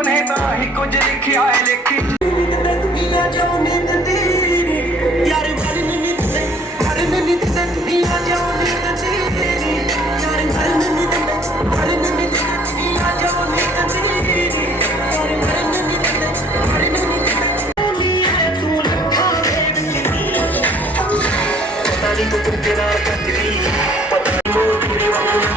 ਰੱਬ ਨੇ ਤਾਂ ਹੀ ਕੁਝ ਲਿਖਿਆ ਹੈ ਲਿਖੀ ਦੁਨੀਆ ਜੋ ਨੀਂਦ ਤੇਰੀ ਯਾਰ ਮਰਨ ਨਹੀਂ ਦਿੰਦੇ ਮਰਨ ਨਹੀਂ ਦਿੰਦੇ ਦੁਨੀਆ ਜੋ ਨੀਂਦ ਤੇਰੀ ਯਾਰ ਮਰਨ ਨਹੀਂ ਦਿੰਦੇ ਮਰਨ ਨਹੀਂ ਦਿੰਦੇ ਦੁਨੀਆ ਜੋ ਨੀਂਦ ਤੇਰੀ ਯਾਰ ਮਰਨ ਨਹੀਂ ਦਿੰਦੇ ਮਰਨ ਨਹੀਂ ਦਿੰਦੇ ਤੂੰ ਲੱਖਾਂ ਦੇ ਵਿੱਚ ਪਤਾ ਨਹੀਂ ਤੂੰ ਕਿਹੜਾ ਕੰਜਰੀ ਪਤਾ ਨਹੀਂ ਉਹ ਕਿਹੜੇ ਵਾਂਗੂ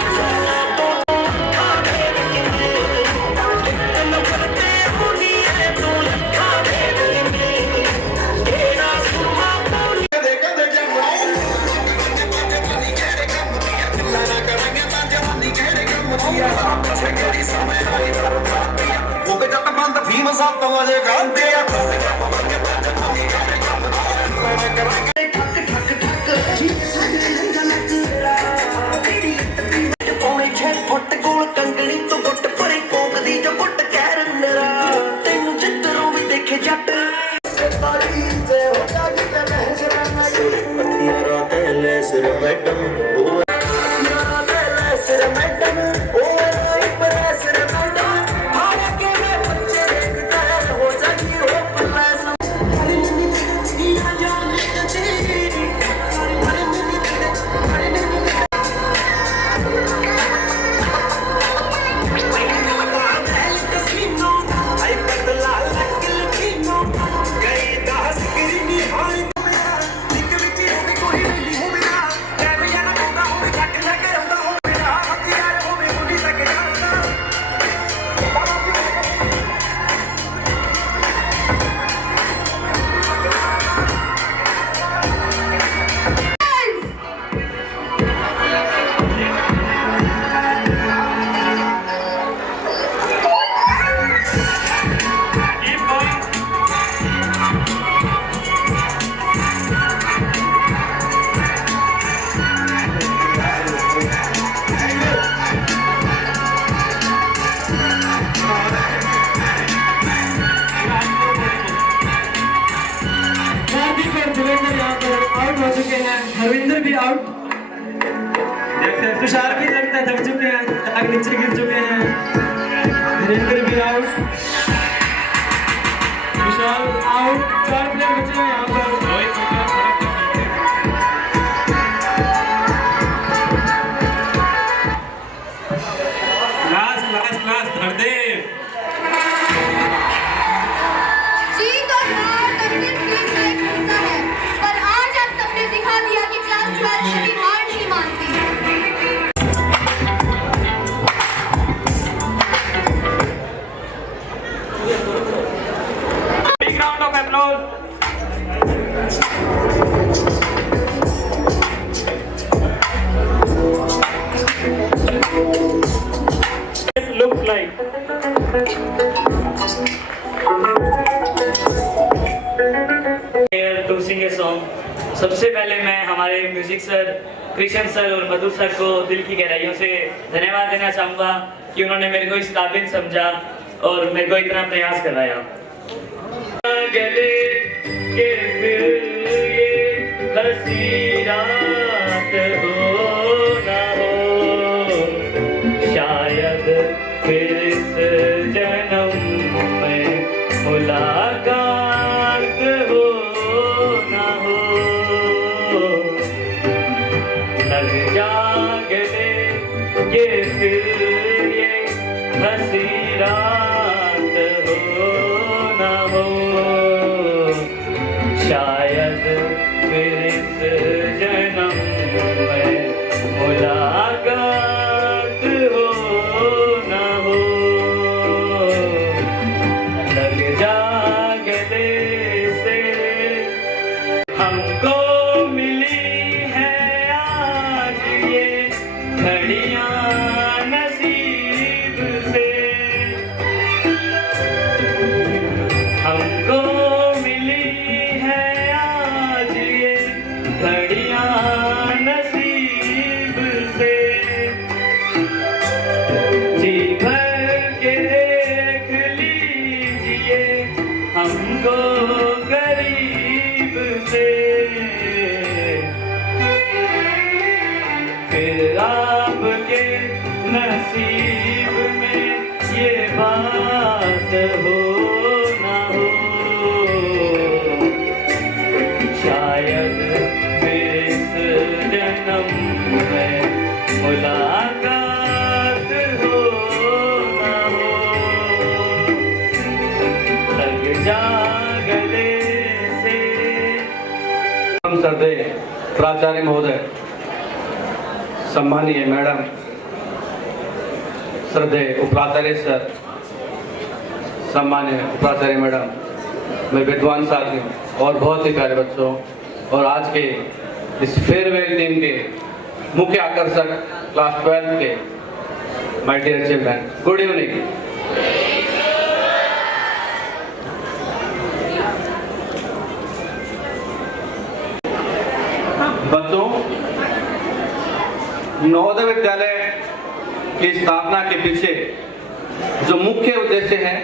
ਸੱਤ ਵਜੇ ਗਾਉਂਦੇ ਆ ਠੱਕ ਠੱਕ ਠੱਕ ਸਾਡੇ ਲੰਗਾ ਲੱਗਦਾ ਤੇਰੀ ਲੱਤ ਪੌਣੇ 6 ਫੁੱਟ ਕੋਲ ਕੰਗਣੀ ਤੋਂ ਗੁੱਟ ਭਰੇ ਕੋਕਦੀ ਜੋ ਗੁੱਟ ਕਹਿ ਰੰਨਰਾ ਤੈਨੂੰ ਜਿੱਧਰੋਂ ਵੀ ਦੇਖੇ ਜੱਟ ਤਾਲੀ ਤੇ ਹੋ ਜਾ ਕੇ ਮਹਿਸਰਾ ਨਹੀਂ ਪੱਤੀਆਂ ਤੇ ਲੈ ਸਿਰ ਮੈਡਮ ਉਹ ਨਾ ਤੇ ਲੈ ਸਿਰ ਮੈਡਮ ਉਹ ਨਹੀਂ ਪਰ ਸਿਰ ਮੈਡਮ ਭਾਵੇਂ ਕਿ ਮੈਂ ਬੱਚੇ ਹੋ ਜਾਗੀ ਹੋ ਪੱਲਾ ਸਮ ਹਰੇ ਨਹੀਂ ਦੁਨੀਆ ਜਾਨ ਤੇਰੀ ਹਰੇ ਨਹੀਂ हरविंदर भी आउट, तुषार भी लगता है थक चुके हैं, आग नीचे गिर चुके हैं। हरिंदर भी आउट, विशाल आउट, 4 प्लेयर बचे हैं यहाँ पर। Last Hardev looks like to sing a song। सबसे पहले मैं हमारे म्यूजिक सर कृष्ण सर और मधुर सर को दिल की गहराइयों से धन्यवाद देना चाहूँगा कि उन्होंने मेरे को इस काबिल समझा और मेरे को इतना प्रयास कराया। गले के फिर ये हंसी रात हो ना हो, शायद फिर इस जन्म में मुलाकात हो ना हो, लग जा गले ये फिर ये हंसी रात हो ना हो, शायद फिर इस जन्म में मुलाकात हो ना हो, लग जा गले से हमको मिली है आज ये घड़ियां नसीब से, हमको मिली है आज ये घड़ियां नसीब से, जी भर के देख लीजिए हमको गरीब से, फिर आपके मुलाकात हो ना हो, लग जा गले से। हम श्रद्धेय प्राचार्य महोदय, सम्मानीय मैडम, श्रद्धेय उपाचार्य सर, सम्मानीय उपाचार्य मैडम, मेरे विद्वान साथियों और बहुत ही प्यारे बच्चों, और आज के इस फेयरवेल दिन के मुख्य आकर्षक क्लास 12 के my dear children, good evening. बच्चों, नवोदय विद्यालय की स्थापना के पीछे जो मुख्य उद्देश्य है,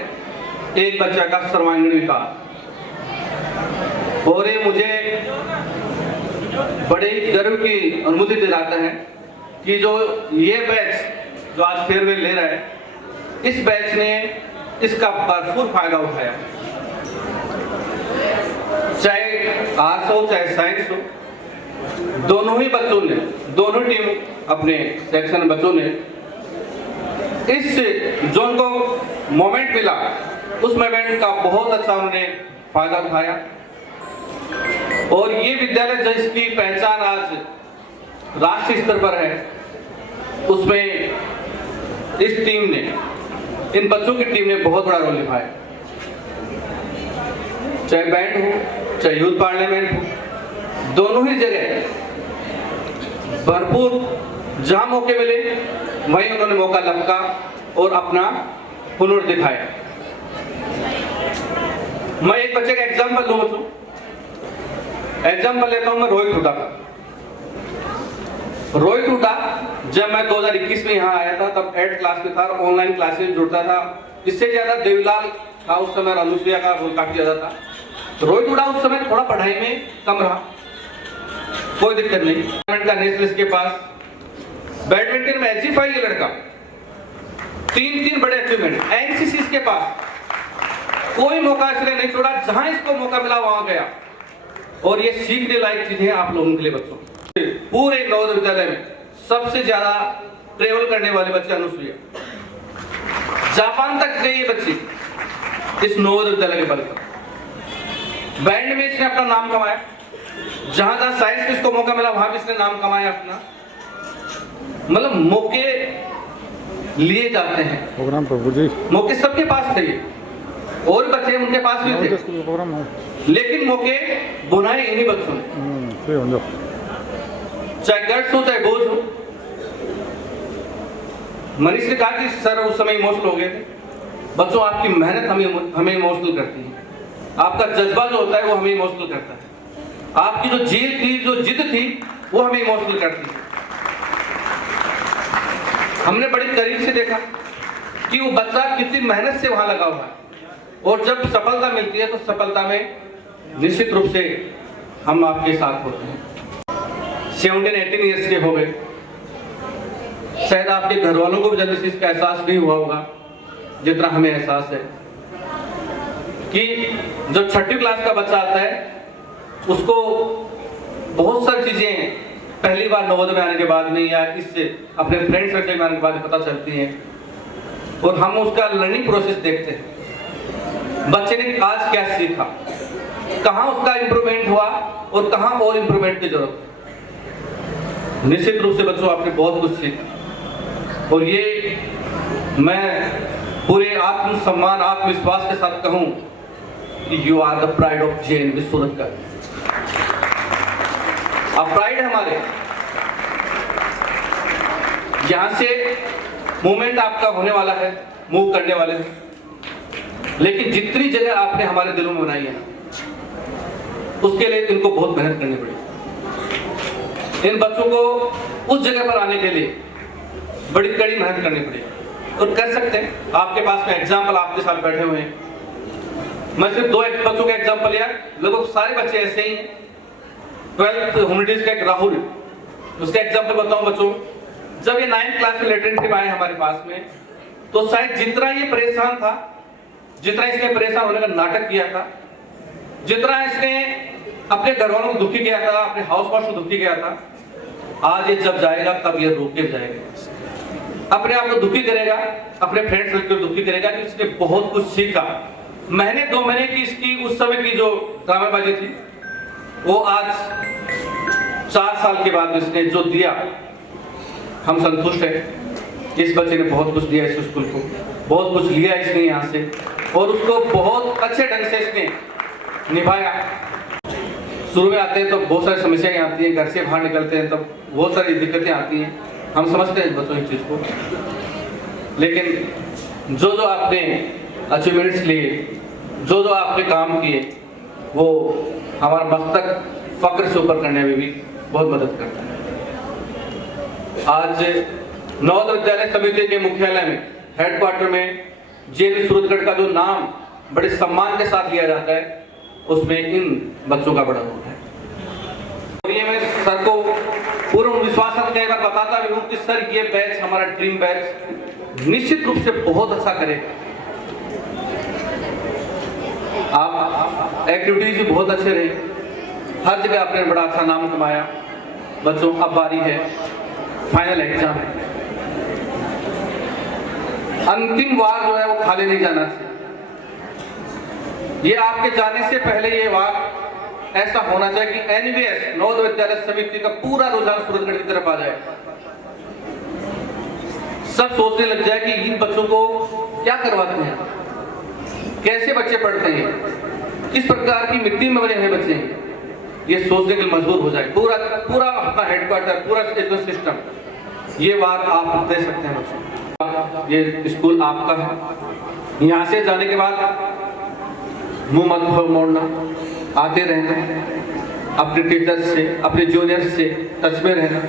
एक बच्चा का सर्वांगीण विकास, और ये मुझे बड़े गर्व की अनुभूति दिलाता है कि जो ये बैच जो आज फेयरवेल ले रहा है, इस बैच ने इसका भरपूर फायदा उठाया। चाहे आर्ट्स हो चाहे साइंस हो, दोनों ही बच्चों ने, दोनों टीम अपने सेक्शन बच्चों ने इस जो उनको मोमेंट मिला, उस मोमेंट का बहुत अच्छा उन्होंने फायदा उठाया। और ये विद्यालय जिसकी पहचान आज राष्ट्रीय स्तर पर है, उसमें इस टीम ने, इन बच्चों की टीम ने बहुत बड़ा रोल निभाया। चाहे बैंड हो चाहे यूथ पार्लियामेंट हो, दोनों ही जगह भरपूर जहां मौके मिले वहीं उन्होंने मौका लपका और अपना हुनर दिखाया। मैं एक बच्चे का एग्जाम्पल लूं, एग्जाम्पल लेता हूं मैं रोहित हुड्डा का। रोहित हुड्डा जब मैं 2021 में यहाँ आया था, तब 8th क्लास में था, ऑनलाइन क्लासेस जुड़ता था। इससे ज्यादा देवीलाल था उस समय, अनुसुईया का रोल काफी ज्यादा था। रोहित हुड्डा उस समय थोड़ा पढ़ाई में कम रहा, कोई दिक्कत नहीं। का नेशनल के पास बैडमिंटन में एजीफाई ये लड़का 3 बड़े अचीवमेंट। एनसीसी के पास कोई मौका इसने नहीं छोड़ा, जहां इसको मौका मिला वहां गया। और ये सीखने लायक चीजें आप लोगों के लिए बच्चों, पूरे नवोदय विद्यालय में सबसे ज्यादा ट्रेवल करने वाले बच्चे अनुसुईया, जापान तक गए ये बच्चे इस नवोदय विद्यालय के बल पर। बैंड में इसने अपना नाम कमाया, जहां जहां साइंस में इसको मौका मिला वहां भी इसने नाम कमाया अपना। मतलब मौके लिए जाते हैं, प्रोग्राम प्रभु जी, मौके सबके पास थे, और बच्चे उनके पास भी थे, प्रोग्राम है, लेकिन मौके बुनाए इन्हीं बच्चों ने। चाहे गर्ल्स हो चाहे बॉयज हो। मनीष ने कहा कि सर उस समय इमोशनल हो गए थे। बच्चों, आपकी मेहनत हमें इमोशनल करती है, आपका जज्बा जो होता है वो हमें इमोशनल करता है, आपकी जो जीत थी, जो जिद थी, वो हमें इमोशनल करती है। हमने बड़ी करीब से देखा कि वो बच्चा कितनी मेहनत से वहां लगा हुआ है, और जब सफलता मिलती है तो सफलता में निश्चित रूप से हम आपके साथ होते हैं। 17-18 ईयर्स के हो गए, शायद आपके घर वालों को भी जल्दी से इसका एहसास नहीं हुआ होगा जितना हमें एहसास है कि जब 6ठी क्लास का बच्चा आता है उसको बहुत सारी चीजें पहली बार नवोदय में आने के बाद में या इससे अपने फ्रेंड सर्कल में आने के बाद पता चलती हैं, और हम उसका लर्निंग प्रोसेस देखते हैं। बच्चे ने आज क्या सीखा, कहां उसका इंप्रूवमेंट हुआ और कहां और इंप्रूवमेंट की जरूरत है। निश्चित रूप से बच्चों आपने बहुत कुछ सीखा, और ये मैं पूरे आत्मसम्मान आत्मविश्वास के साथ कहूं कि you are the pride of Jain Vishwavidyalaya. आप प्राइड हमारे, यहां से मूवमेंट आपका होने वाला है, मूव करने वाले हैं, लेकिन जितनी जगह आपने हमारे दिलों में बनाई है उसके लिए इनको बहुत मेहनत करनी पड़ी। इन बच्चों को उस जगह पर आने के लिए बड़ी कड़ी मेहनत करनी पड़ी, और कर सकते हैं। आपके पास में एग्जाम्पल आपके साथ बैठे हुए हैं, मैं सिर्फ 2 बच्चों का एग्जाम्पल लिया, लगभग सारे बच्चे ऐसे ही हैं। 12th ह्यूमैनिटीज का एक राहुल, उसका एग्जाम्पल बताऊं बच्चों, जब ये 9th क्लास में लेटेंट आए हमारे पास में, तो शायद जितना ये परेशान था, जितना इसने परेशान होने का नाटक किया था, जितना इसने अपने घर वालों को दुखी किया था, अपने हाउस वाइफ को दुखी किया था, आज ये जब जाएगा तब ये रोके जाएगा, अपने आप को दुखी करेगा, अपने फ्रेंड्स को दुखी करेगा कि इसने बहुत कुछ सीखा। महीने 2 महीने की इसकी उस समय की जो ड्रामेबाजी थी, वो आज 4 साल के बाद इसने जो दिया, हम संतुष्ट हैं। इस बच्चे ने बहुत कुछ दिया इस स्कूल को, बहुत कुछ लिया इसने यहाँ से, और उसको बहुत अच्छे ढंग से इसने निभाया। शुरू में आते हैं तो बहुत सारी समस्याएं आती हैं, घर से बाहर निकलते हैं तब बहुत सारी दिक्कतें आती हैं, हम समझते हैं बच्चों इस चीज़ को। लेकिन जो जो आपने अचीवमेंट्स लिए, जो जो आपने काम किए, वो हमारा मस्तक फक्र से ऊपर करने में भी बहुत मदद करता है। आज नवोदय विद्यालय समिति के मुख्यालय में, हेडक्वार्टर में JNV सूरतगढ़ का जो नाम बड़े सम्मान के साथ लिया जाता है, उसमें इन बच्चों का बड़ा रोल है। और ये मैं सर को पूर्ण विश्वास के कई बार बताता भी हूँ कि सर ये बैच हमारा ड्रीम बैच निश्चित रूप से बहुत अच्छा करेगा। आप एक्टिविटीज भी बहुत अच्छे रहे, हर जगह आपने बड़ा अच्छा नाम कमाया। बच्चों अब बारी है, फाइनल एग्जाम है, अंतिम बार जो है वो खाली नहीं जाना चाहिए। ये आपके जाने से पहले ये वाक ऐसा होना चाहिए कि NVS नवोदय विद्यालय समिति का पूरा रुझान सूरतगढ़ की तरफ आ जाए। सब सोचने लग जाए कि इन बच्चों को क्या करवाते हैं, कैसे बच्चे पढ़ते हैं, किस प्रकार की मिट्टी में बने हुए बच्चे हैं, ये सोचने के लिए मजबूर हो जाए। पूरा पूरा अपना हेडक्वार्टर, पूरा एजुकेशन सिस्टम, ये बात आप दे सकते हैं बच्चों। ये स्कूल आपका है, यहाँ से जाने के बाद मुंह मत मोड़ना, आते रहना, अपने टीचर्स से, अपने जूनियर्स से टच में रहना,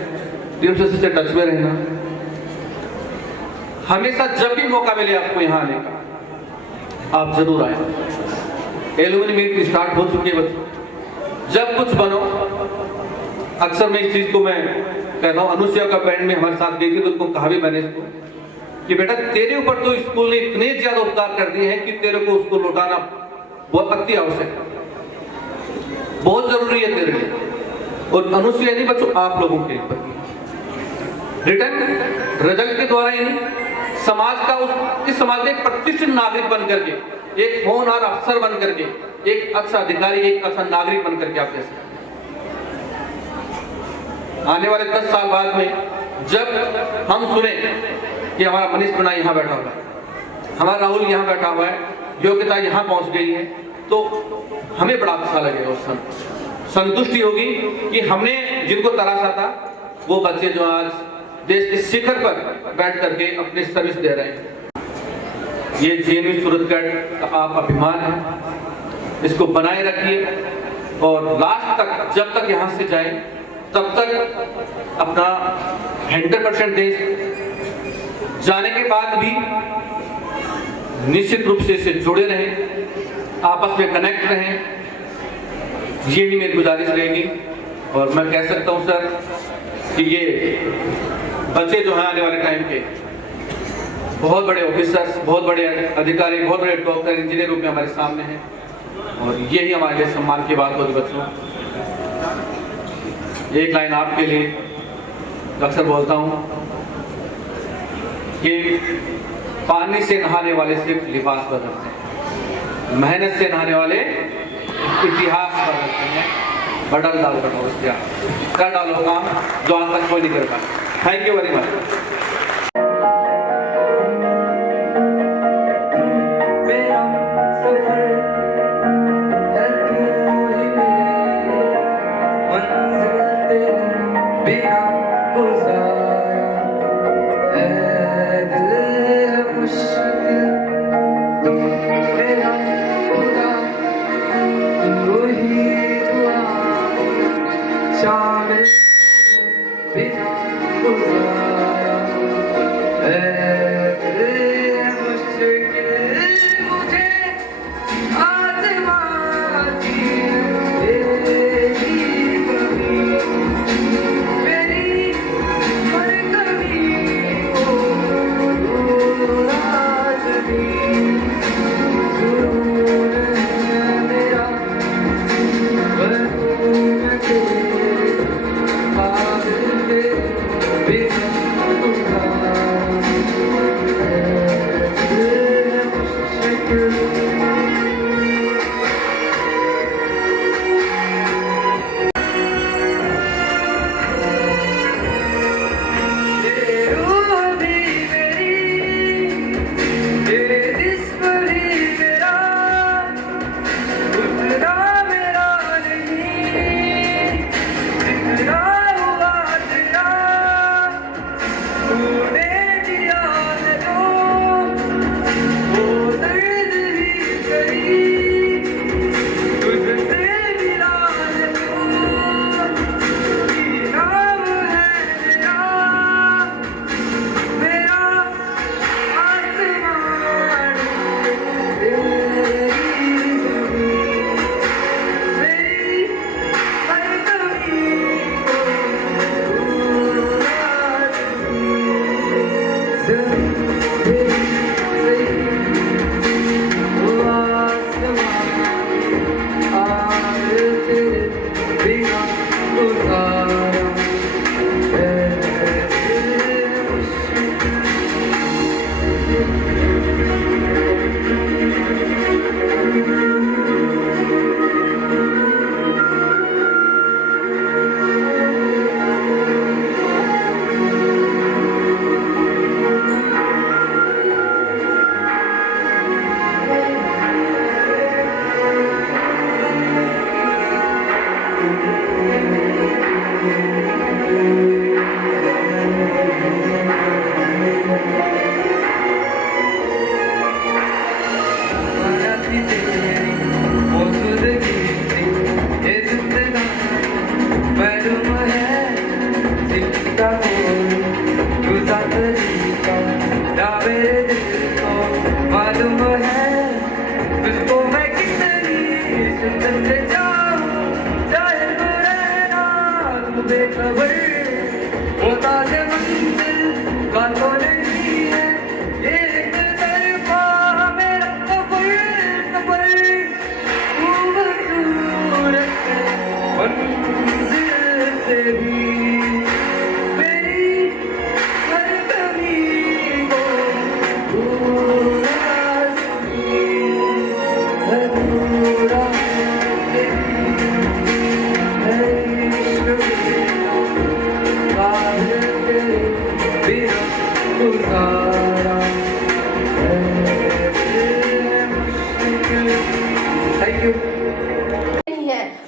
प्रिंसिपल से टच में रहना। हमेशा जब भी मौका मिले आपको यहाँ आने का, आप जरूर आए। एलुमनी मीट स्टार्ट हो चुकी है बच्चों, जब कुछ बनो। अक्सर मैं इस चीज को मैं कहता हूँ, अनुसुईया का बैंड में हमारे साथ गई थी तो उनको कहा भी मैंने इसको कि बेटा तेरे ऊपर तो स्कूल ने इतने ज्यादा उपकार कर दिए हैं कि तेरे को उसको लौटाना बहुत अति आवश्यक है, बहुत जरूरी है तेरे लिए। और अनुसुईया नहीं बच्चों, आप लोगों के ऊपर रिटर्न रिजल्ट के द्वारा ही नहीं, समाज का इस समाज के एक प्रतिष्ठित नागरिक बन करके, एक होनहार अफसर बन करके, एक अच्छा अधिकारी, एक अच्छा नागरिक बन करके आप जैसे आने वाले 10 साल बाद में जब हम सुने कि हमारा मनीष प्रणय यहाँ बैठा हुआ है, हमारा राहुल यहाँ बैठा हुआ है, योग्यता यहाँ पहुँच गई है, तो हमें बड़ा अच्छा लगेगा। उस संतुष्टि होगी कि हमने जिनको तराशा था वो बच्चे जो आज देश के शिखर पर बैठ करके अपनी सर्विस दे रहे हैं। ये JNV सूरतगढ़ का आप अभिमान है, इसको बनाए रखिए और लास्ट तक जब तक यहाँ से जाए तब तक अपना 100% दें। जाने के बाद भी निश्चित रूप से इससे जुड़े रहें, आपस में कनेक्ट रहें, ये ही मेरी गुजारिश रहेगी। और मैं कह सकता हूँ सर कि ये बच्चे जो हैं आने वाले टाइम के बहुत बड़े ऑफिसर्स, बहुत बड़े अधिकारी, बहुत बड़े डॉक्टर, इंजीनियर रूप में हमारे सामने हैं, और यही हमारे लिए सम्मान की बात होगी। बच्चों एक लाइन आपके लिए अक्सर बोलता हूँ कि पानी से नहाने वाले सिर्फ लिबास बदलते हैं, मेहनत से नहाने वाले इतिहास बदलते हैं। बदल डाल कर डालो काम जो आज तक कोई नहीं कर पाया। Thank you very much. शामिल बिना गुजारा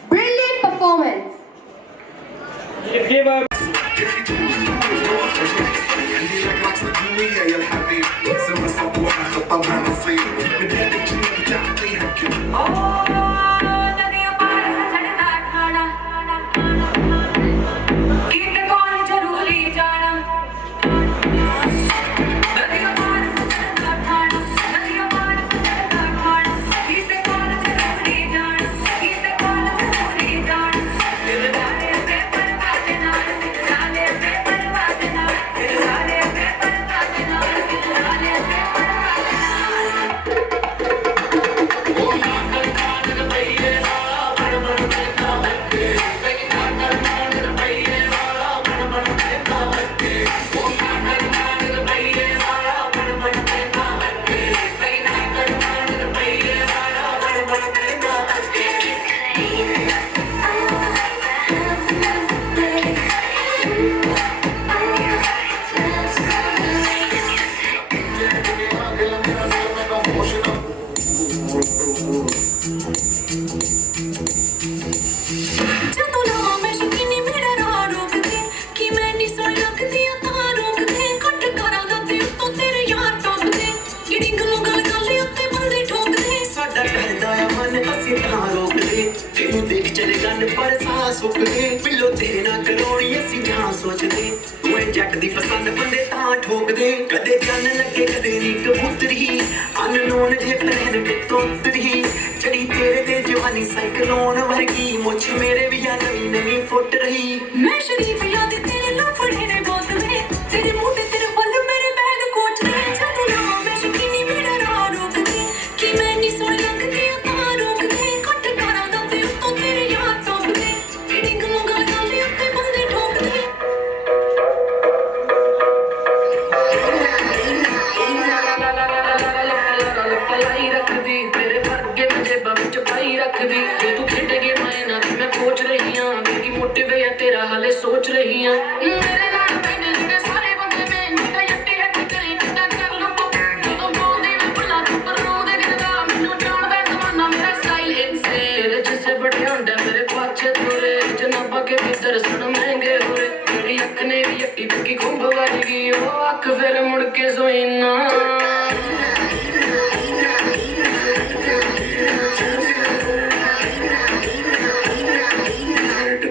Brilliant performance. Give up. जट दी पसंद बंदे तां ठोक दे कदे चन लगे कदे नी कबूतरी अननोन जे प्लान पे तोतरी चढ़ी तेरे ते जवानी साइक्लोन वर्गी मुझ मेरे भी या नवी नवी फुट रही मैं शरीफ याद तेरे लफड़े ने बहुत में तेरे मुंह पे तेरे फल मेरे बैग कोच दे जदू ना मैं शकीनी मेरा राह रोक दे कि मैं नी सोई लगदी तां रोक दे कट करा दा ते उत्तों तेरे यार टोक दे किडिंग लूंगा नाले उत्ते बंदे ठोक दे सोच रही हूं मेरे नाल बैठे जिने सारे बंदे में निका यट्टी हट करे कितना कर लो तो बोलदी मैं भला पर रो दे गिरदा मैनू जानदा जमाना मेरा स्टाइल इनसे तेरे जिसे बड़े होंडे मेरे पाछे थोड़े जनाबा के भीतर सुन महंगे होए मेरी अख ने भी यट्टी तकी घुंब वाली ओ अख फिर मुड़ के सोई ना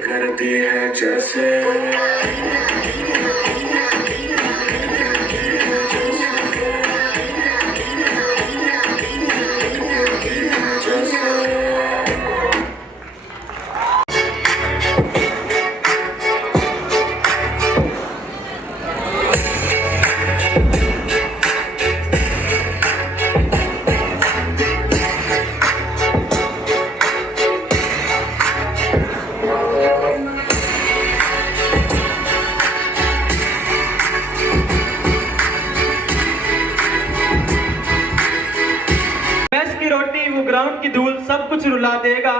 करती है जैसे कुछ रुला देगा।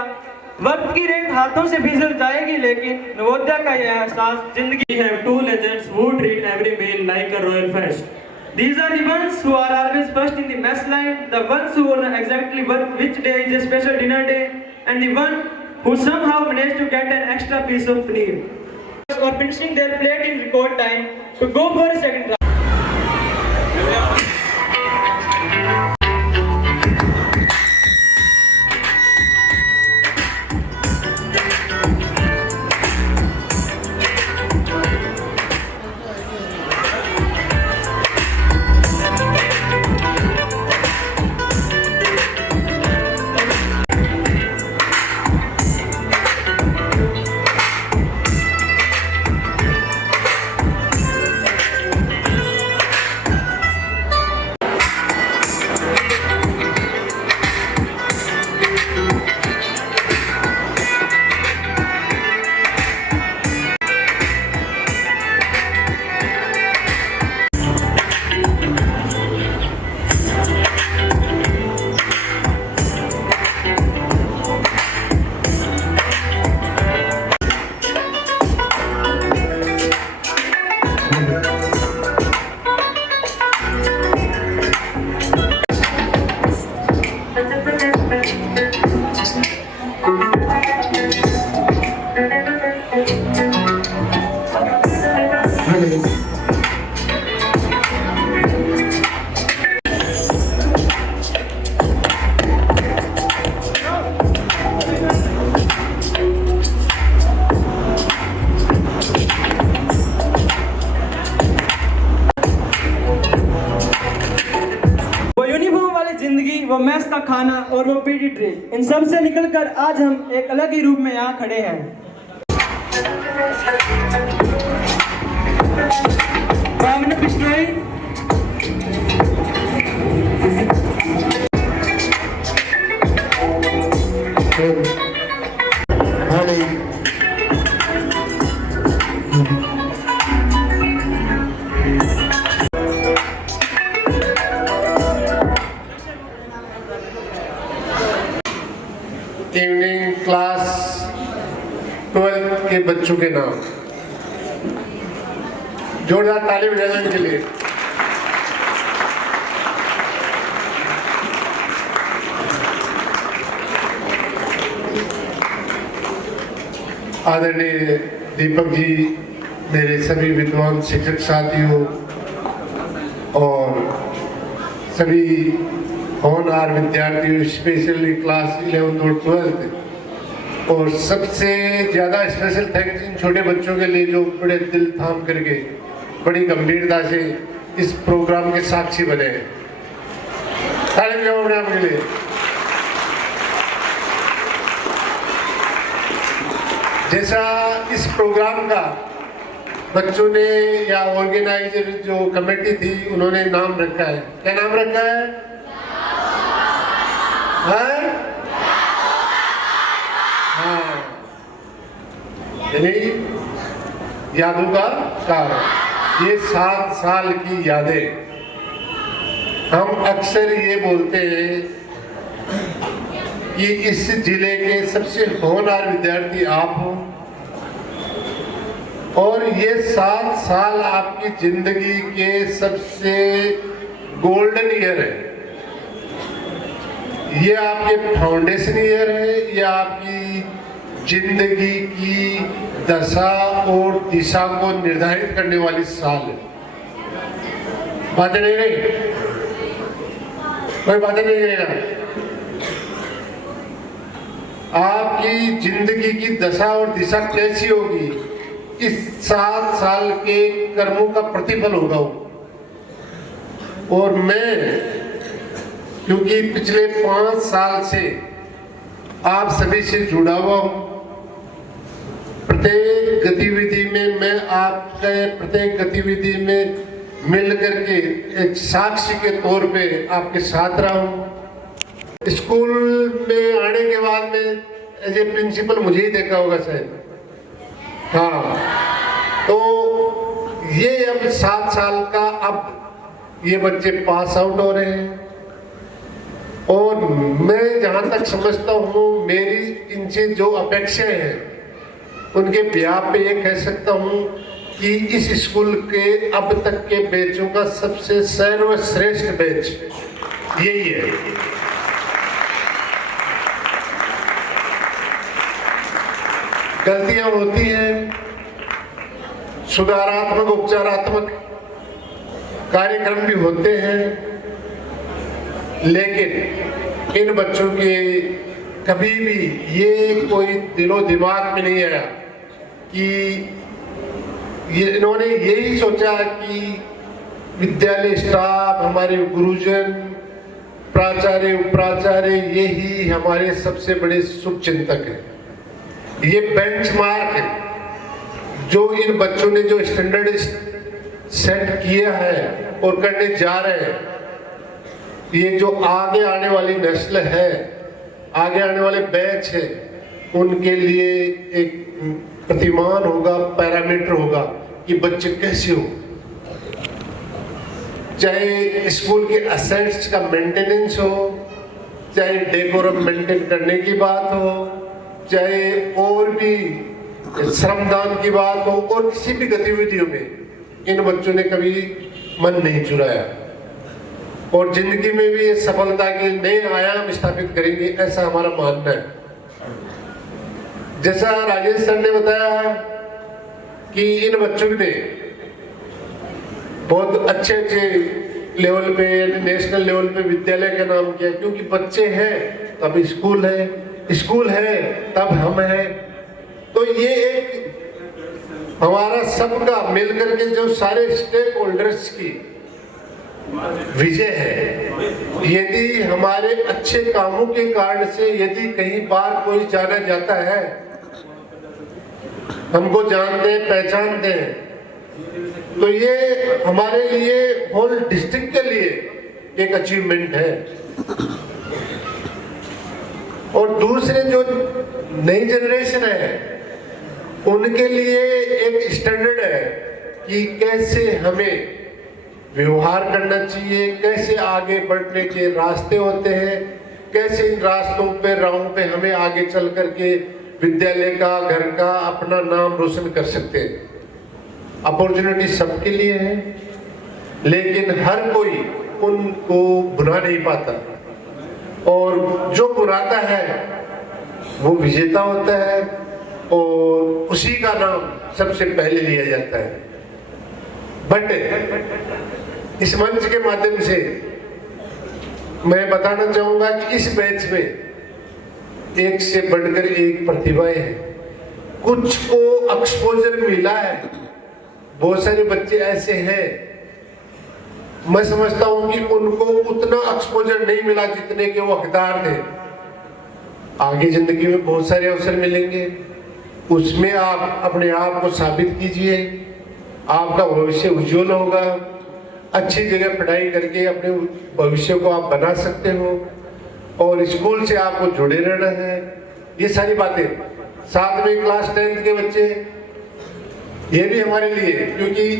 वक्त की रेत हाथों से फिसल जाएगी, लेकिन नवोदय का यह एहसास जिंदगी। We have two legends who treat every meal like a royal feast. These are the ones who are always first in the mess line, the ones who know exactly which day is a special dinner day, and the one who somehow managed to get an extra piece of paneer. Or finishing their plate in record time to go for a second round. वो mess का खाना और वो PT tray, इन सब से निकलकर आज हम एक अलग ही रूप में यहाँ खड़े हैं। इवनिंग क्लास 12 के बच्चों के नाम, जोरदार ताली बजाने के लिए। आदरणीय दीपक जी, मेरे सभी विद्वान शिक्षक साथियों और सभी होनहार विद्यार्थियों, स्पेशली क्लास 11 और 12, और सबसे ज़्यादा स्पेशल थैंक्स इन छोटे बच्चों के लिए जो बड़े दिल थाम करके बड़ी गंभीरता से इस प्रोग्राम के साक्षी बने हैं। ताली बजाओ अपने आप के लिए। जैसा इस प्रोग्राम का बच्चों ने या ऑर्गेनाइजर जो कमेटी थी उन्होंने नाम रखा है, क्या नाम रखा है? हाँ, यानी यादों का सार। ये 7 साल की यादें। हम अक्सर ये बोलते हैं कि इस जिले के सबसे होनहार विद्यार्थी आप हो, और ये 7 साल आपकी जिंदगी के सबसे गोल्डन ईयर है। ये आपके फाउंडेशन ईयर है, ये आपकी जिंदगी की दशा और दिशा को निर्धारित करने वाली साल है। बातें नहीं रही, कोई बातें नहीं रहेगा। आपकी जिंदगी की दशा और दिशा कैसी होगी, इस 7 साल के कर्मों का प्रतिफल होगा। और मैं क्योंकि पिछले 5 साल से आप सभी से जुड़ा हुआ हूं, प्रत्येक गतिविधि में मैं आपके प्रत्येक गतिविधि में मिल करके एक साक्षी के तौर पे आपके साथ रहा हूं। स्कूल में आने के बाद में एज ए प्रिंसिपल मुझे ही देखा होगा शायद। हाँ, तो ये अब 7 साल का, अब ये बच्चे पास आउट हो रहे हैं। और मैं जहाँ तक समझता हूँ मेरी इनसे जो अपेक्षाएं हैं उनके ब्याह पे ये कह सकता हूँ कि इस स्कूल के अब तक के बैचों का सबसे सर्वश्रेष्ठ बैच यही है। गलतियां होती हैं, सुधारात्मक उपचारात्मक कार्यक्रम भी होते हैं, लेकिन इन बच्चों के कभी भी ये कोई दिलो दिमाग में नहीं आया कि इन्होंने यही सोचा कि विद्यालय स्टाफ, हमारे गुरुजन, प्राचार्य, उपाचार्य यही हमारे सबसे बड़े शुभचिंतक हैं। ये बेंचमार्क है जो इन बच्चों ने जो स्टैंडर्ड सेट किया है और करने जा रहे हैं, ये जो आगे आने वाली नस्ल है, आगे आने वाले बैच है, उनके लिए एक प्रतिमान होगा, पैरामीटर होगा कि बच्चे कैसे हो। चाहे स्कूल के असेट्स का मेंटेनेंस हो, चाहे डेकोरम मेंटेन करने की बात हो, चाहे और भी श्रमदान की बात हो, और किसी भी गतिविधियों में इन बच्चों ने कभी मन नहीं चुराया और जिंदगी में भी ये सफलता के नए आयाम स्थापित करेंगे, ऐसा हमारा मानना है। जैसा राजेश सर ने बताया कि इन बच्चों ने बहुत अच्छे लेवल पे, नेशनल लेवल पे विद्यालय का नाम किया, क्योंकि बच्चे हैं तब स्कूल है, स्कूल है तब हम हैं। तो ये एक हमारा सबका मिलकर के जो सारे स्टेक होल्डर्स की विजय है। यदि हमारे अच्छे कामों के कारण से यदि कहीं बार कोई जाना जाता है, हमको जानते हैं, पहचानते हैं, तो ये हमारे लिए, होल डिस्ट्रिक्ट के लिए एक अचीवमेंट है। और दूसरे जो नई जनरेशन है उनके लिए एक स्टैंडर्ड है कि कैसे हमें व्यवहार करना चाहिए, कैसे आगे बढ़ने के रास्ते होते हैं, कैसे इन रास्तों पे, राहों पे हमें आगे चल करके विद्यालय का, घर का, अपना नाम रोशन कर सकते हैं। अपॉर्चुनिटी सबके लिए है, लेकिन हर कोई उनको बुला नहीं पाता, और जो बुलाता है वो विजेता होता है और उसी का नाम सबसे पहले लिया जाता है। बट इस मंच के माध्यम से मैं बताना चाहूंगा कि इस बैच में एक से बढ़कर एक प्रतिभाएं हैं। कुछ को एक्सपोजर मिला है, बहुत सारे बच्चे ऐसे हैं, मैं समझता हूं कि उनको उतना एक्सपोजर नहीं मिला जितने के वो हकदार थे। आगे जिंदगी में बहुत सारे अवसर मिलेंगे, उसमें आप अपने आप को साबित कीजिए, आपका भविष्य उज्जवल होगा। अच्छी जगह पढ़ाई करके अपने भविष्य को आप बना सकते हो, और स्कूल से आपको जुड़े रहना है। ये सारी बातें, साथ में क्लास 10th के बच्चे, ये भी हमारे लिए, क्योंकि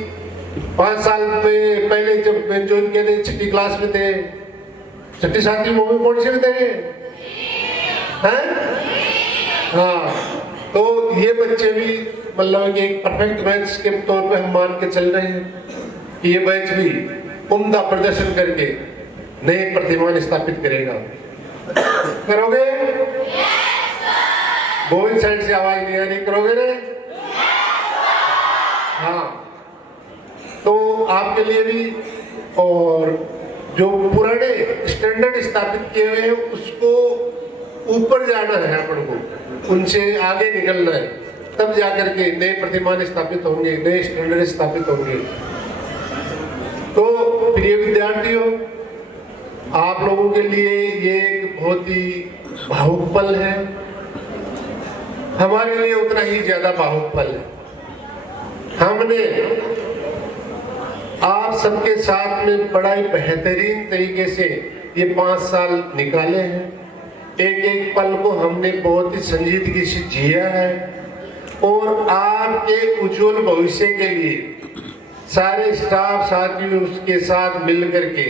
5 साल में पहले जब मैं ज्वाइन किया थे, 6ठी क्लास में थे, 6ठी 7ठी में कौन से में थे हैं? हाँ, तो ये बच्चे भी मतलब एक परफेक्ट बैच के तौर पे हम मान के चल रहे हैं कि ये बैच भी उम्दा प्रदर्शन करके नए प्रतिमान स्थापित करेगा। करोगे? गोविंद साइड से आवाज नहीं आ रही, करोगे रे? हाँ, तो आपके लिए भी, और जो पुराने स्टैंडर्ड स्थापित किए हुए हैं उसको ऊपर जाना है, अपन को उनसे आगे निकलना है, तब जाकर के नए प्रतिमान स्थापित होंगे, नए स्टैंडर्ड स्थापित होंगे। तो प्रिय विद्यार्थियों, आप लोगों के लिए ये एक बहुत ही भावुक पल है, हमारे लिए उतना ही ज्यादा भावुक पल है। हमने आप सबके साथ में बड़ा ही बेहतरीन तरीके से ये 5 साल निकाले हैं। एक एक पल को हमने बहुत ही संजीदगी से जिया है, और आपके उज्जवल भविष्य के लिए सारे स्टाफ साथियों के साथ मिलकर के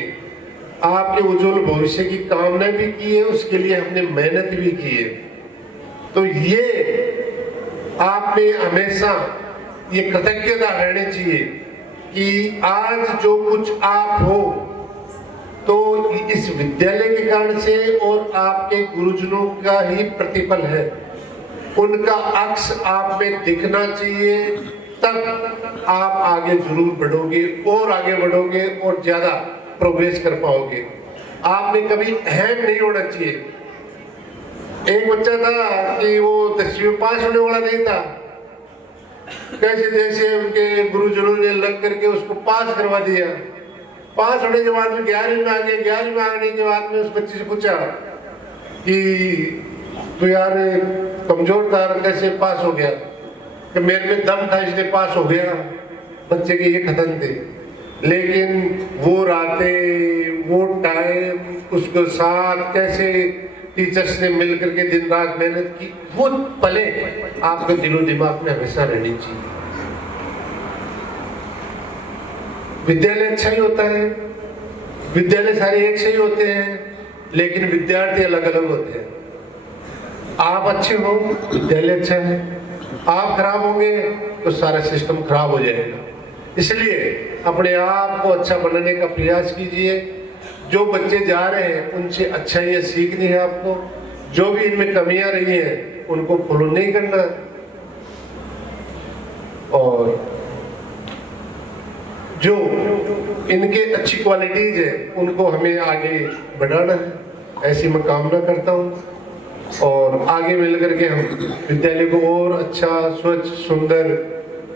आपके उज्जवल भविष्य की कामना भी की है, उसके लिए हमने मेहनत भी की है। तो ये आप में हमेशा ये कृतज्ञता रहनी चाहिए कि आज जो कुछ आप हो तो इस विद्यालय के कारण से और आपके गुरुजनों का ही प्रतिफल है। उनका अक्स आप में दिखना चाहिए, तब आप आगे जरूर बढ़ोगे और आगे बढ़ोगे और ज्यादा प्रोग्रेस कर पाओगे। आपने कभी अहम नहीं होना चाहिए। एक बच्चा था कि वो 10वीं में पास होने वाला नहीं था, कैसे जैसे उनके गुरुजनों ने लग करके उसको पास करवा दिया। पास होने के बाद में 11वीं में आ गया। 11वीं में आने के बाद में उस बच्चे से पूछा कि तो यार कमजोर था, कैसे पास हो गया? कि मेरे में दम था इसलिए पास हो गया। बच्चे के ये कथन थे, लेकिन वो रातें, वो टाइम, उसके साथ कैसे टीचर्स ने मिल करके दिन रात मेहनत की, वो पले आपके दिलो दिमाग में हमेशा रहनी चाहिए। विद्यालय अच्छा ही होता है, विद्यालय सारे एक से ही होते हैं, लेकिन विद्यार्थी अलग अलग होते हैं। आप अच्छे हो, विद्यालय अच्छा है। आप खराब होंगे तो सारा सिस्टम खराब हो जाएगा। इसलिए अपने आप को अच्छा बनाने का प्रयास कीजिए। जो बच्चे जा रहे हैं उनसे अच्छा ये सीखनी है आपको। जो भी इनमें कमियां रही हैं उनको फॉलो नहीं करना, और जो इनके अच्छी क्वालिटीज है उनको हमें आगे बढ़ाना है, ऐसी मैं कामना करता हूँ। और आगे मिलकर के हम विद्यालय को और अच्छा, स्वच्छ, सुंदर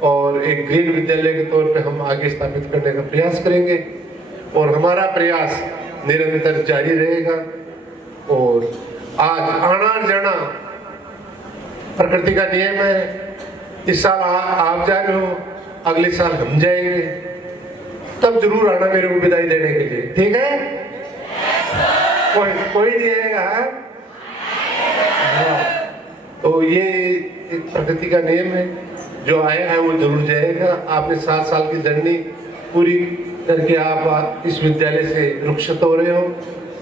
और एक ग्रीन विद्यालय के तौर पे हम आगे स्थापित करने का प्रयास करेंगे, और हमारा प्रयास निरंतर जारी रहेगा। और आज आना जाना प्रकृति का नियम है। इस साल आप जा रहे हो, अगले साल हम जाएंगे, तब जरूर आना मेरे को विदाई देने के लिए, ठीक है? कोई नहीं आएगा? हाँ। तो ये एक प्रकृति का नियम है, जो आया है वो जरूर जाएगा। आपने 7 साल की जर्नी पूरी करके आप इस विद्यालय से रुखसत हो रहे हो,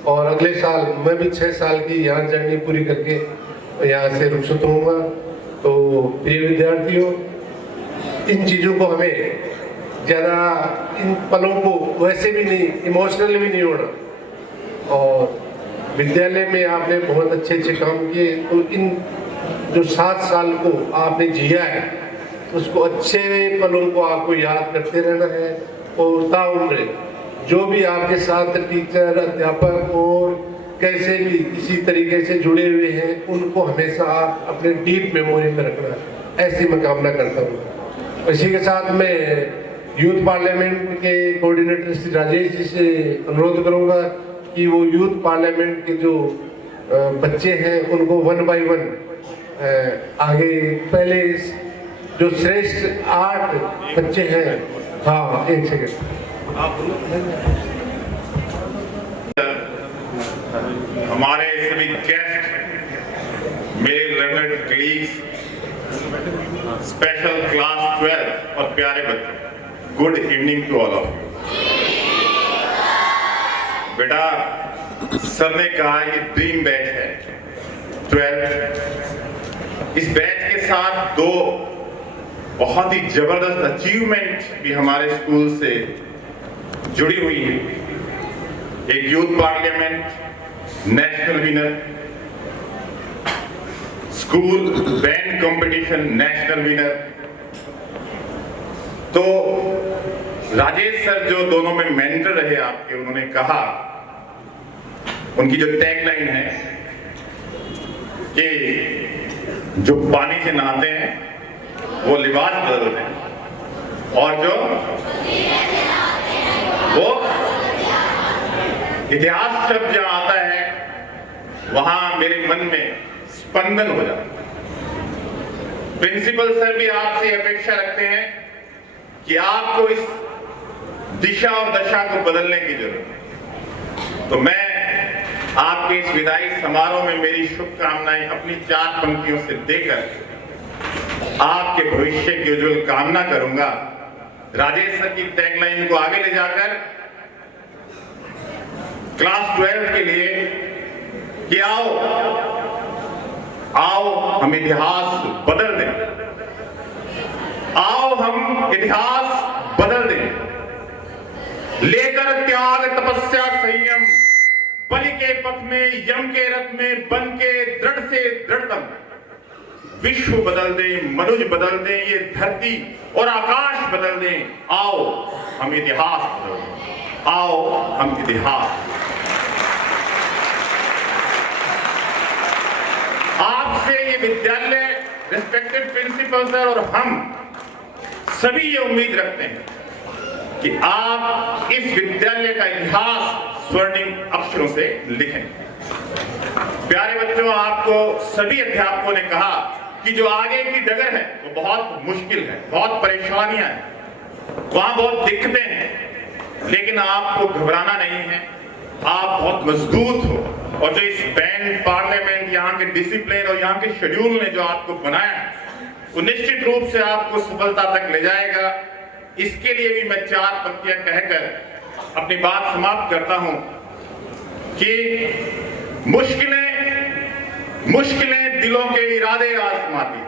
और अगले साल मैं भी 6 साल की यहाँ जर्नी पूरी करके यहाँ से रुखसत होऊंगा। तो प्रिय विद्यार्थियों, इन चीज़ों को हमें ज़्यादा, इन पलों को वैसे भी नहीं, इमोशनल भी नहीं होना। और विद्यालय में आपने बहुत अच्छे अच्छे काम किए, तो इन जो 7 साल को आपने जिया है उसको, अच्छे पलों को आपको याद करते रहना है। और ताउम्र जो भी आपके साथ टीचर, अध्यापक और कैसे भी किसी तरीके से जुड़े हुए हैं, उनको हमेशा आप अपने डीप मेमोरी में रखना, ऐसी मैं कामना करता हूँ। इसी के साथ मैं यूथ पार्लियामेंट के कोऑर्डिनेटर श्री राजेश जी से अनुरोध करूँगा कि वो यूथ पार्लियामेंट के जो बच्चे हैं उनको 1 by 1 आगे, पहले जो श्रेष्ठ 8 बच्चे हैं, हाँ एक सेकेंड, हमारे सभी गेस्ट, मेरे लर्नर कलीग्स, स्पेशल क्लास 12 और प्यारे बच्चों, good evening to all of you. बेटा, सर ने कहा ये ड्रीम बैच है 12। इस बैच के साथ 2 बहुत ही जबरदस्त अचीवमेंट भी हमारे स्कूल से जुड़ी हुई है। एक youth parliament national winner, school band competition national winner. तो राजेश सर जो दोनों में मेंटर रहे आपके, उन्होंने कहा, उनकी जो टैगलाइन है कि जो पानी से नहाते हैं वो लिबास बदलते हैं, और जो वो इतिहास शब्द जहां आता है वहां मेरे मन में स्पंदन हो जाता है। प्रिंसिपल सर भी आपसे अपेक्षा रखते हैं कि आपको इस दिशा और दशा को बदलने की जरूरत है। तो मैं आपके इस विदाई समारोह में मेरी शुभकामनाएं अपनी 4 पंक्तियों से देकर आपके भविष्य की उज्जवल कामना करूंगा। राजेश सर की टैगलाइन को आगे ले जाकर क्लास 12 के लिए कि आओ हम इतिहास बदल दें, आओ हम इतिहास बदल दें, लेकर त्याग तपस्या संयम, बलि के पथ में यम के रथ में बन के दृढ़ से दृढ़तम, विश्व बदल दें, मनुज बदल दें, ये धरती और आकाश बदल दें। आओ हम इतिहास बदल दें, आओ हम इतिहास। आपसे ये विद्यालय, रिस्पेक्टेड प्रिंसिपल सर और हम सभी ये उम्मीद रखते हैं कि आप इस विद्यालय का इतिहास स्वर्णिम अक्षरों से लिखें। प्यारे बच्चों, आपको सभी अध्यापकों ने कहा कि जो आगे की डगर है वो बहुत मुश्किल है, बहुत परेशानियां हैं, वहां बहुत दिक्कतें हैं, लेकिन आपको घबराना नहीं है। आप बहुत मजबूत हो और जो इस बैंड पार्लियामेंट, यहाँ के डिसिप्लिन और यहाँ के शेड्यूल ने जो आपको बनाया है वो निश्चित रूप से आपको सफलता तक ले जाएगा। इसके लिए भी मैं 4 पंक्तियां कहकर अपनी बात समाप्त करता हूं कि मुश्किलें दिलों के इरादे आजमाती है,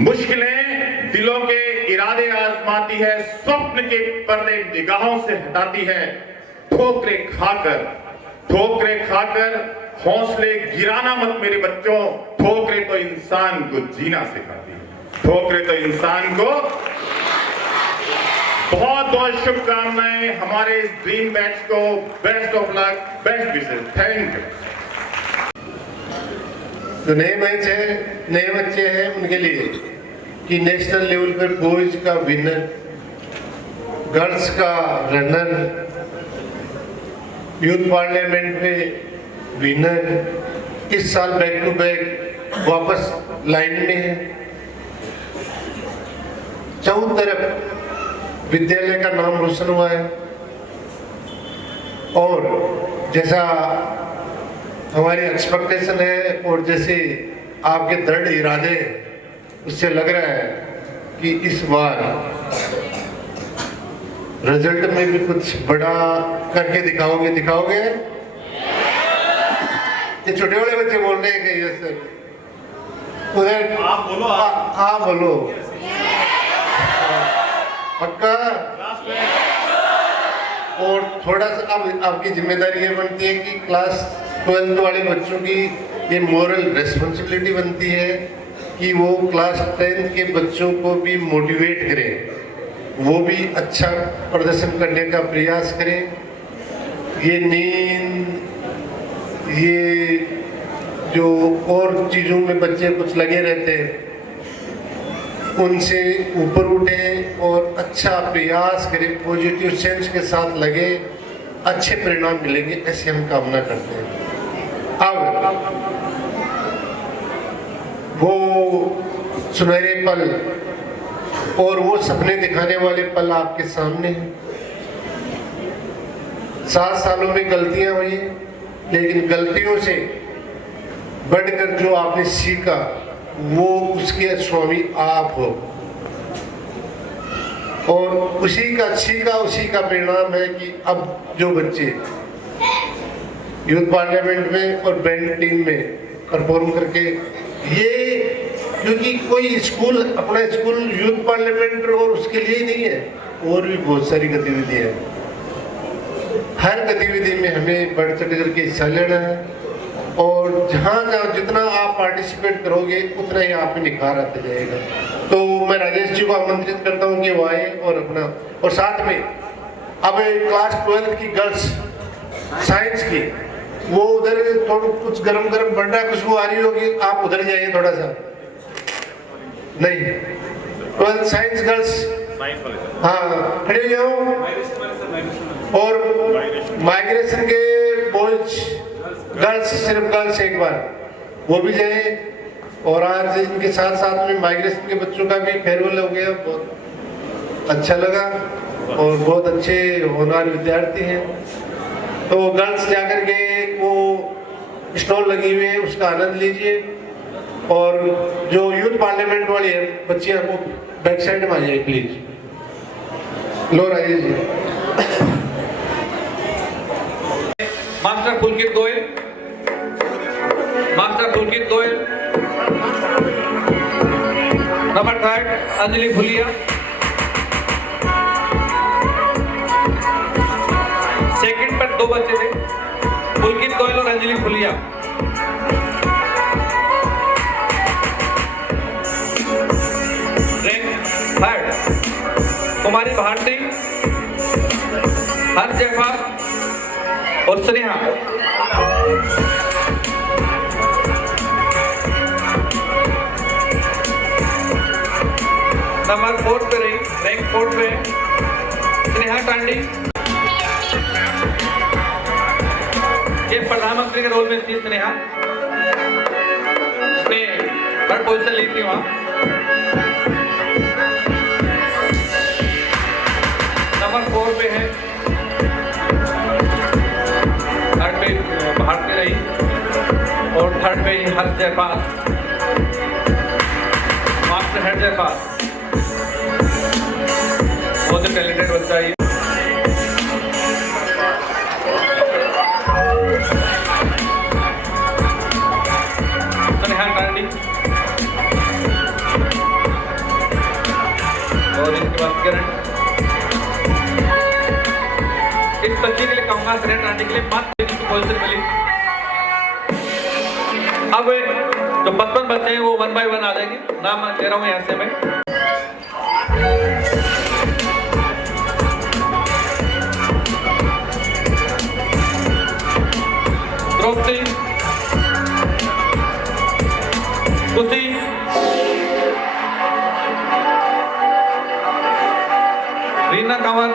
मुश्किलें दिलों के इरादे आजमाती है, स्वप्न के पर्दे निगाहों से हटाती है, ठोकरें खाकर हौसले गिराना मत मेरे बच्चों, ठोकरें तो इंसान को जीना सिखाती है, ठोकरें तो इंसान को। बहुत बहुत शुभकामनाएं हमारे ड्रीम बैच को, बेस्ट ऑफ लक, बेस्ट विशेष, थैंक यू। जो नए बैच है, नए बच्चे हैं, उनके लिए कि नेशनल लेवल पर बॉयज का विनर, गर्ल्स का रनर, यूथ पार्लियामेंट में विनर, इस साल बैक टू बैक वापस लाइन में है। चारों तरफ विद्यालय का नाम रोशन हुआ है और जैसा हमारी एक्सपेक्टेशन है और जैसे आपके दृढ़ इरादे हैं, उससे लग रहा है कि इस बार रिजल्ट में भी कुछ बड़ा करके दिखाओगे। ये छोटे वाले बच्चे बोल रहे हैं कि यस सर, उधर आप बोलो, हाँ बोलो, पक्का। और थोड़ा सा अब आपकी जिम्मेदारी ये बनती है कि क्लास 12 वाले बच्चों की ये मोरल रिस्पॉन्सिबिलिटी बनती है कि वो क्लास 10 के बच्चों को भी मोटिवेट करें, वो भी अच्छा प्रदर्शन करने का प्रयास करें। ये नींद, ये जो और चीज़ों में बच्चे कुछ लगे रहते हैं, उनसे ऊपर उठें और अच्छा प्रयास करें, पॉजिटिव सेंस के साथ लगे, अच्छे परिणाम मिलेंगे, ऐसी हम कामना करते हैं। अब वो सुनहरे पल और वो सपने दिखाने वाले पल आपके सामने हैं। 7 सालों में गलतियां हुई, लेकिन गलतियों से बढ़कर जो आपने सीखा वो उसके स्वामी आप हो, और उसी का परिणाम है कि अब जो बच्चे यूथ पार्लियामेंट में और बैंड टीम में परफॉर्म करके, ये क्योंकि कोई स्कूल, अपना स्कूल यूथ पार्लियामेंट और उसके लिए ही नहीं है, और भी बहुत सारी गतिविधियां हैं। हर गतिविधि में हमें बढ़ चढ़ करके हिस्सा लेना है, और जहाँ जितना आप पार्टिसिपेट करोगे उतना ही आप में निखार आता जाएगा। तो मैं राजेश जी को आमंत्रित करता हूँ कि वो आए और अपना, और साथ में अब क्लास 12 की गर्ल्स साइंस की, वो उधर थोड़ा कुछ गरम बन रहा है, खुशबू आ रही होगी, आप उधर जाइए थोड़ा सा। नहीं, 12 साइंस गर्ल्स, हाँ खड़े हो जाओ। और माइग्रेशन के बॉयज गर्ल्स, सिर्फ गर्ल्स एक बार वो भी जाए। और आज इनके साथ साथ में माइग्रेशन के बच्चों का भी फेयरवेल हो गया, बहुत अच्छा लगा और बहुत अच्छे होनहार विद्यार्थी हैं। तो गर्ल्स जाकर के वो स्टॉल लगी हुई है उसका आनंद लीजिए, और जो यूथ पार्लियामेंट वाली है बच्चियां वो बैक साइड में आ जाए प्लीज। लो Rajesh ji. Master Pulkit Goyal, master Pulkit Goyal. Number 3 Anjali Phulia. Second पर 2 बच्चे थे, पुलकित गोयल और अंजलि फुलिया। रैंक 3 कुमारी भारती, हर्ष जयपाल और स्नेहा। नंबर 4 पे रही, रैंक 4 पे स्नेहा टांडी। ये प्रधानमंत्री के रोल में थी स्नेहा, थर्ड पोजीशन ली थी वहां। नंबर 4 पे है, थर्ड पे भारती रही और थर्ड पे हर्ष जयपाल, मास्टर हर्ष जयपाल। बहुत ही टैलेंटेड बच्चा है। स्नेहा टांडी और इसके बाद किरण। इस बच्चे के लिए कहूंगा स्नेहा टांडी के लिए मात्र पोजीशन मिली। अब जो 55 बच्चे हैं वो 1 बाय 1 आ जाएंगे। नाम दे रहा हूँ यहाँ से मैं। द्रौपदी, खुशी, रीना कंवर,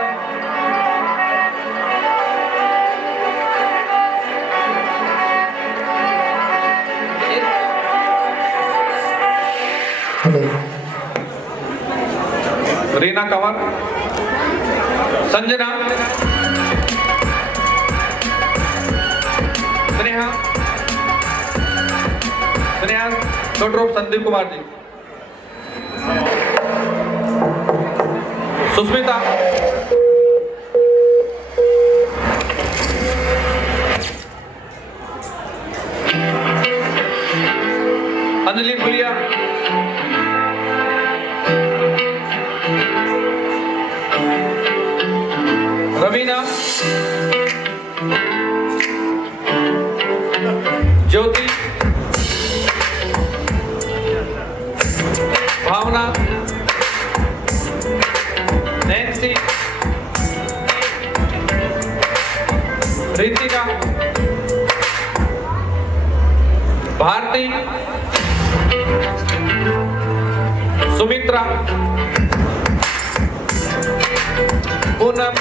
रीना कंवर, संजना, स्नेहा, स्नेहा डॉक्टर संदीप कुमार जी, सुस्मिता, अंजलि फुलिया, रवीना, ज्योति, भावना, नैन्सी, रितिका, भारती, सुमित्रा, पूनम,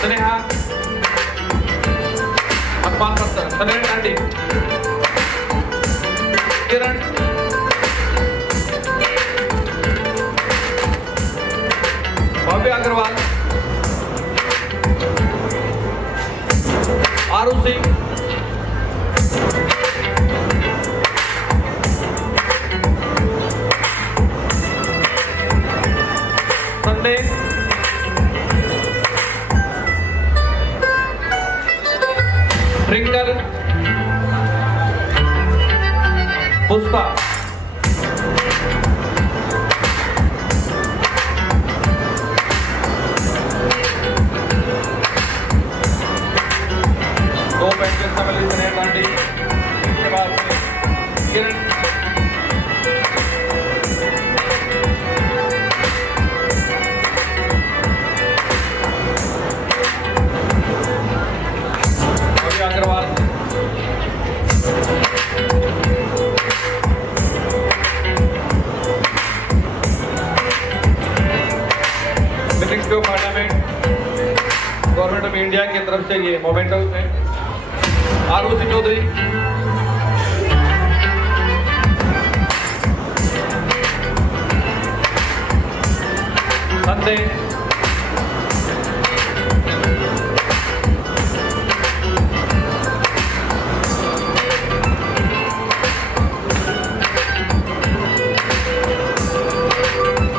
स्नेहा, स्नेहा टांडी, किरण, भव्य अग्रवाल, आरुषि, संदेश, ट्रिंकल, पुष्पा, दो पैंतीस सम्मिलित स्नेहा टांडी, इसके बाद किरण, अग्रवाल, गवर्नमेंट ऑफ इंडिया की तरफ से ये मोमेंटो है। आरुषि चौधरी, संदेश,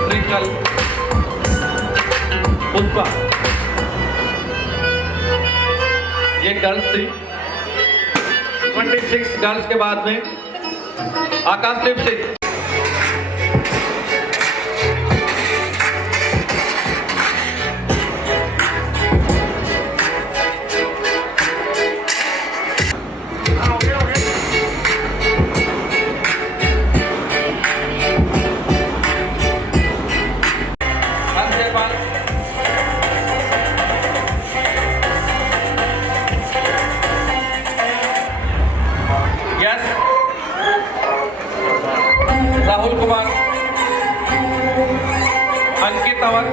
ट्रिंकल, पुष्पा, ये गर्ल्स थी। 26 गर्ल्स के बाद में आकाशदीप सिंह, राहुल कुमार, अंकित अवर,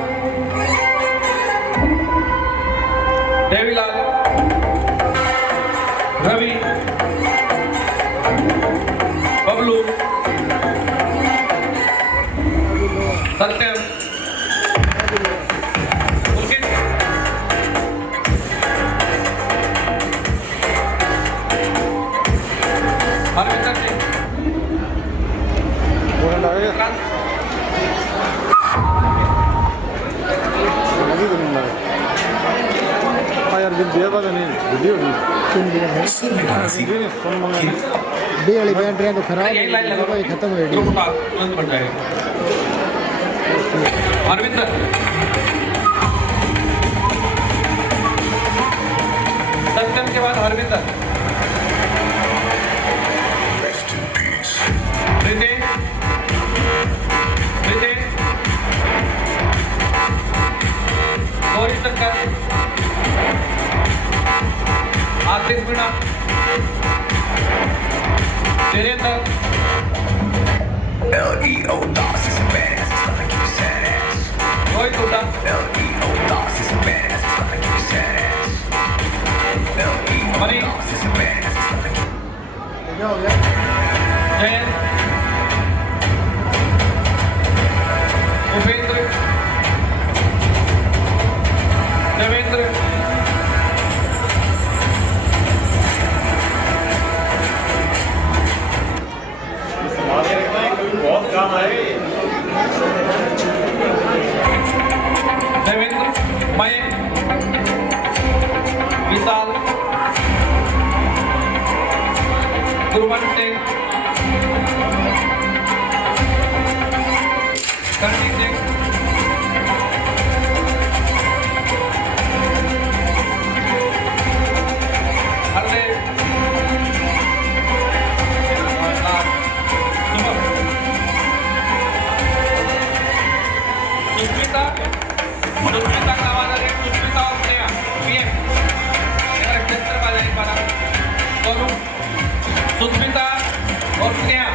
देवीलाल, रवि, बबलू, सत्यम, पुलकित, हरविंदर सिंह, वाली बैटरियाँ तो खराब है, खत्म हो गई। हरविंदर, सत्यम के बाद हरविंदर, रितेश, गौरी शंकर, आतिश Meena, Virendra, L.E.O. DOS is a badass, it's gonna give you sad ass. Rohit Hooda, L.E.O. DOS is a badass, it's gonna give you sad ass. L.E.O. Manish, DOS is a badass, it's gonna give Jayant, Upendra, Devendra, Devendra, Mayank, विशाल, गुरवंत सिंह, करणी सिंह, हरदेव, सुष्मिता, सुष्मिता का आवाज आ रहा है, सुष्मिता और स्नेहा, पीएम, मेरा क्षेत्र वाला एक बार दोनों, सुष्मिता और स्नेहा,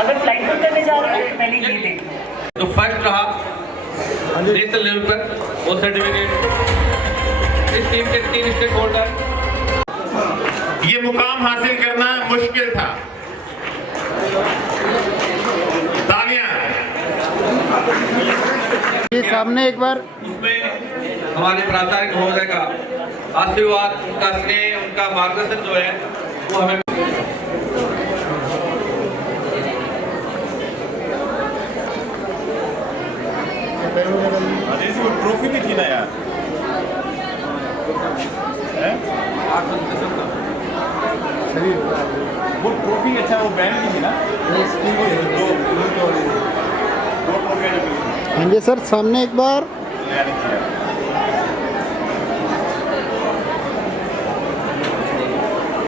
अगर फ्लाइट बुक करने जा रहे हैं तो पहले ये देखना। जो फर्स्ट रहा नेशनल लेवल पर वो सर्टिफिकेट, इस टीम के 3 स्टेक होल्डर। ये मुकाम हासिल करना मुश्किल था। तालियां। ये सामने एक बार उसमें हमारे प्राचार्य महोदय का आशीर्वाद, उनका स्नेह, उनका मार्गदर्शन जो है वो हमें ट्रॉफी भी थी ना यार, वो ट्रॉफी अच्छा वो बैंड की थी ना, दो ट्रॉफी। हाँ जी सर, सामने एक बार